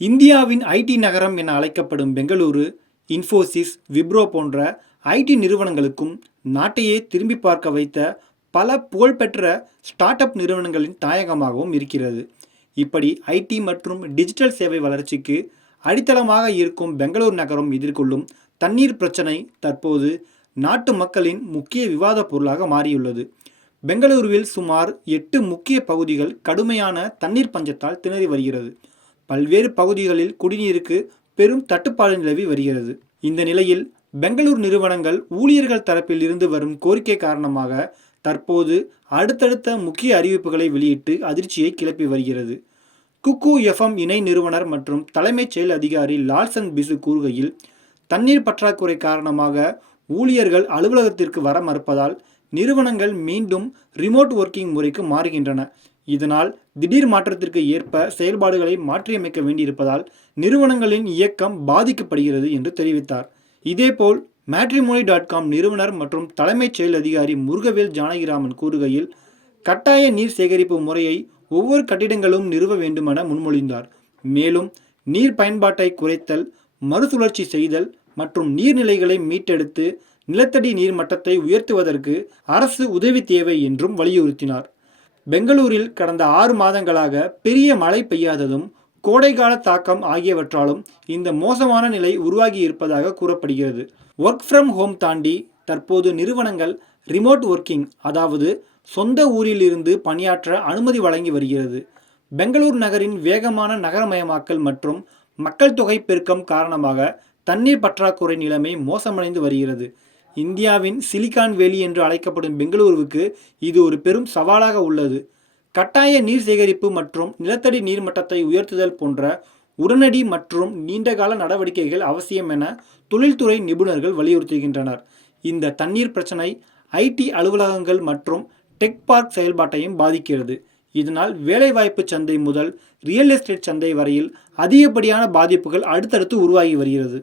இந்தியாவின் ஐடி நகரம் என அழைக்கப்படும் பெங்களூரு, இன்ஃபோசிஸ், விப்ரோ போன்ற ஐடி நிறுவனங்களுக்கும் நாட்டையே திரும்பி பார்க்க வைத்த பல புகழ்பெற்ற ஸ்டார்ட் அப் நிறுவனங்களின் தாயகமாகவும் இருக்கிறது. இப்படி ஐடி மற்றும் டிஜிட்டல் சேவை வளர்ச்சிக்கு அடித்தளமாக இருக்கும் பெங்களூரு நகரம் எதிர்கொள்ளும் தண்ணீர் பிரச்சனை தற்போது நாட்டு மக்களின் முக்கிய விவாத பொருளாக மாறியுள்ளது. பெங்களூருவில் சுமார் 8 முக்கிய பகுதிகள் கடுமையான தண்ணீர் பஞ்சத்தால் திணறி வருகிறது. பல்வேறு பகுதிகளில் குடிநீருக்கு பெரும் தட்டுப்பாடு நிலவி வருகிறது. இந்த நிலையில் பெங்களூர் நிறுவனங்கள் ஊழியர்கள் தரப்பில் இருந்து வரும் கோரிக்கை காரணமாக தற்போது அடுத்தடுத்த முக்கிய அறிவிப்புகளை வெளியிட்டு அதிர்ச்சியை கிளப்பி வருகிறது. குக்கு எஃப்எம் இணை நிறுவனர் மற்றும் தலைமைச் செயல் அதிகாரி லால்சன் பிசு கூறுகையில், தண்ணீர் பற்றாக்குறை காரணமாக ஊழியர்கள் அலுவலகத்திற்கு வர மறுப்பதால் நிறுவனங்கள் மீண்டும் ரிமோட் ஒர்க்கிங் முறைக்கு மாறுகின்றன. இதனால் திடீர் மாற்றத்திற்கு ஏற்ப செயல்பாடுகளை மாற்றியமைக்க வேண்டியிருப்பதால் நிறுவனங்களின் இயக்கம் பாதிக்கப்படுகிறது என்று தெரிவித்தார். இதேபோல் மேட்ரிமோனி.com நிறுவனர் மற்றும் தலைமைச் செயல் அதிகாரி முருகவேல் ஜானகிராமன் கூறுகையில், கட்டாய நீர் சேகரிப்பு முறையை ஒவ்வொரு கட்டிடங்களும் நிறுவ வேண்டுமென முன்மொழிந்தார். மேலும் நீர் பயன்பாட்டை குறைத்தல், மறுசுழற்சி செய்தல் மற்றும் நீர்நிலைகளை மீட்டெடுத்து நிலத்தடி நீர் மட்டத்தை உயர்த்துவதற்கு அரசு உதவி தேவை என்றும் வலியுறுத்தினார். பெங்களூரில் கடந்த 6 மாதங்களாக பெரிய மழை பெய்யாததும் கோடைகால தாக்கம் ஆகியவற்றாலும் இந்த மோசமான நிலை உருவாகி இருப்பதாக கூறப்படுகிறது. ஒர்க் ஃப்ரம் ஹோம் தாண்டி தற்போது நிறுவனங்கள் ரிமோட் ஒர்க்கிங், அதாவது சொந்த ஊரில் இருந்து பணியாற்ற அனுமதி வழங்கி வருகிறது. பெங்களூர் நகரின் வேகமான நகரமயமாக்கல் மற்றும் மக்கள் தொகை பெருக்கம் காரணமாக தண்ணீர் பற்றாக்குறை நிலைமை மோசமடைந்து வருகிறது. இந்தியாவின் சிலிகான் வேலி என்று அழைக்கப்படும் பெங்களூருவுக்கு இது ஒரு பெரும் சவாலாக உள்ளது. கட்டாய நீர் சேகரிப்பு மற்றும் நிலத்தடி நீர் மட்டத்தை உயர்த்துதல் போன்ற உடனடி மற்றும் நீண்டகால நடவடிக்கைகள் அவசியம் என தொழில்துறை நிபுணர்கள் வலியுறுத்துகின்றனர். இந்த தண்ணீர் பிரச்சனை ஐடி அலுவலகங்கள் மற்றும் டெக் பார்க் செயல்பாட்டையும் பாதிக்கிறது. இதனால் வேலைவாய்ப்பு சந்தை முதல் ரியல் எஸ்டேட் சந்தை வரையில் அதிகப்படியான பாதிப்புகள் அடுத்தடுத்து உருவாகி வருகிறது.